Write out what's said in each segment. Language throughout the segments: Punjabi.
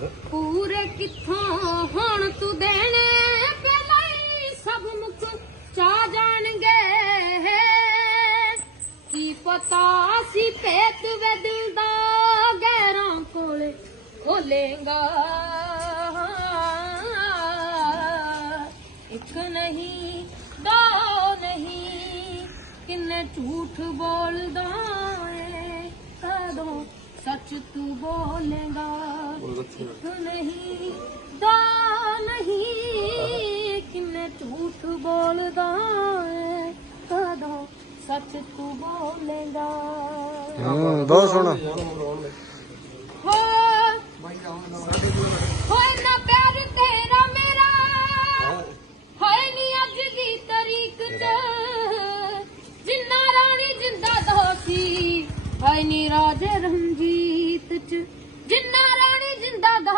ਪੂਰੇ ਕਿੱਥੋਂ ਹੁਣ ਤੂੰ ਦੇਣੇ ਪਹਿਲਾਂ ਹੀ ਮੁਖ ਚਾ ਜਾਣਗੇ। ਕੀ ਪਤਾ ਸੀ ਇੱਕ ਨਹੀਂ, ਦੋ ਨਹੀਂ, ਕਿੰਨੇ ਝੂਠ ਬੋਲਦਾ ਏ। ਕਦੋਂ ਸੱਚ ਤੂੰ ਬੋਲੇਗਾ? ਨਹੀਂ ਦੋ ਨਹੀਂ ਕਿੰਨੇ ਝੂਠ ਬੋਲਦਾ ਏ ਕਦੋਂ ਸੱਚ ਤੂੰ ਬੋਲੇਗਾ ਹੂੰ ਬਹੁਤ ਸੋਹਣਾ। ਹੋ ਹੋਏ ਨਾ ਪਿਆਰ ਤੇਰਾ ਮੇਰਾ ਹੋਏ ਨੀ ਅੱਜ ਦੀ ਤਰੀਕ ਚ। ਜਿੰਨਾ ਰਾਣੀ ਜਿੰਦਾ ਦੋਸੀ ਹੋਏ ਨੀ ਰਾਜੇ ਰਣਜੀਤ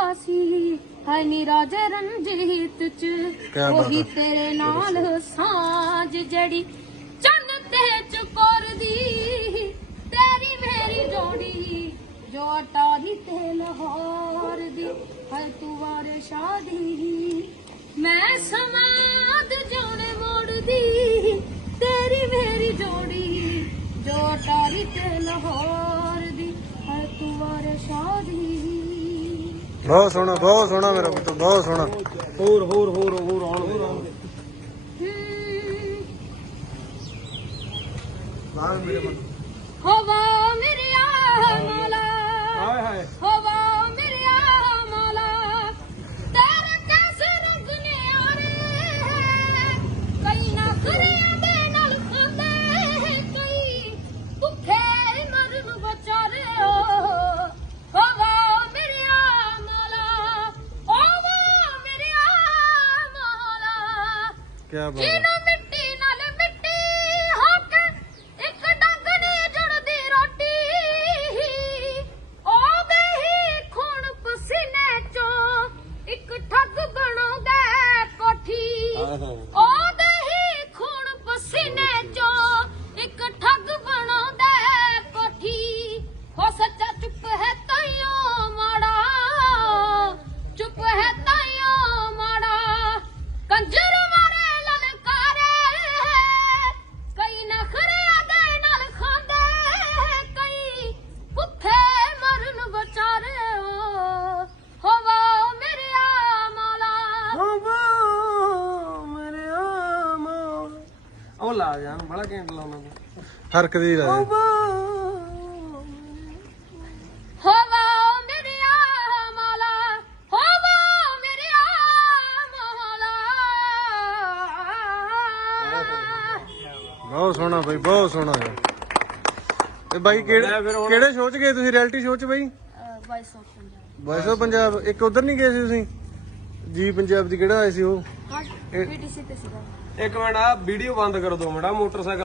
ਦਾਸੀ ਹੈ ਨੀ ਰਾਜੇ ਰਣਜੀਤ ਚ। ਕਿਆ ਬਾਤ ਉਹੀ ਹੈ। ਤੇਰੇ ਨਾਲ ਸਾਂਝ ਜੜੀ ਚੰਨ ਤੇ ਚਕੋਰ ਦੀ। ਤੇਰੀ ਮੇਰੀ ਜੋੜੀ ਜੋ ਅਟਾਰੀ ਤੇ ਲਾਹੌਰ ਦੀ। ਹੈ ਤੂੰ ਵਾਰੇ ਸ਼ਾਦੀ ਮੈਂ ਸਮਾਦ ਬਹੁਤ ਸੋਹਣਾ ਬਹੁਤ ਸੋਹਣਾ ਮੇਰਾ ਪੁੱਤ ਬਹੁਤ ਸੋਹਣਾ। ਹੋਰ ਹੋਰ ਹੋਰ ਹੋਰ ਆਉਣ। ਹਮ, ਹਵਾ ਮੇਰਿਆ ਮੌਲਾ ਹਾਏ ਹਾਏ। ਮੌਲਾ ਕੀ ਉਹ ਲਾ ਜਾਨ ਬੜਾ ਘੈਂਟ ਲਾਉਣਾ ਤੂੰ। ਫ਼ਰਕ ਦੀ ਰਾਜ ਹਵਾ ਹੋਵਾ ਮੇਰਿਆ ਮੌਲਾ ਹੋਵਾ ਮੇਰਿਆ ਮੌਲਾ। ਬਹੁਤ ਸੋਹਣਾ ਬਾਈ ਬਹੁਤ ਸੋਹਣਾ ਹੈ। ਤੇ ਬਾਈ ਕਿਹੜੇ ਕਿਹੜੇ ਸ਼ੋਅ ਚ ਗਏ ਤੁਸੀਂ ਰਿਐਲਿਟੀ ਸ਼ੋਅ ਚ ਬਾਈ? Voice of Punjab voice of Punjab ਇੱਕ ਉਧਰ ਨਹੀਂ ਗਏ ਸੀ ਤੁਸੀਂ? ਜੀ ਪੰਜਾਬ ਦੀ ਕਿਹੜਾ ਆਏ ਸੀ ਉਹ? ਹਾਂ ਪੀਟੀਸੀ ਤੇ ਸੀਗਾ। ਇੱਕ ਮਿੰਟ ਆ ਵੀਡੀਓ ਬੰਦ ਕਰ ਦੋ ਮਿੰਟ ਆਹ ਮੋਟਰਸਾਈਕਲ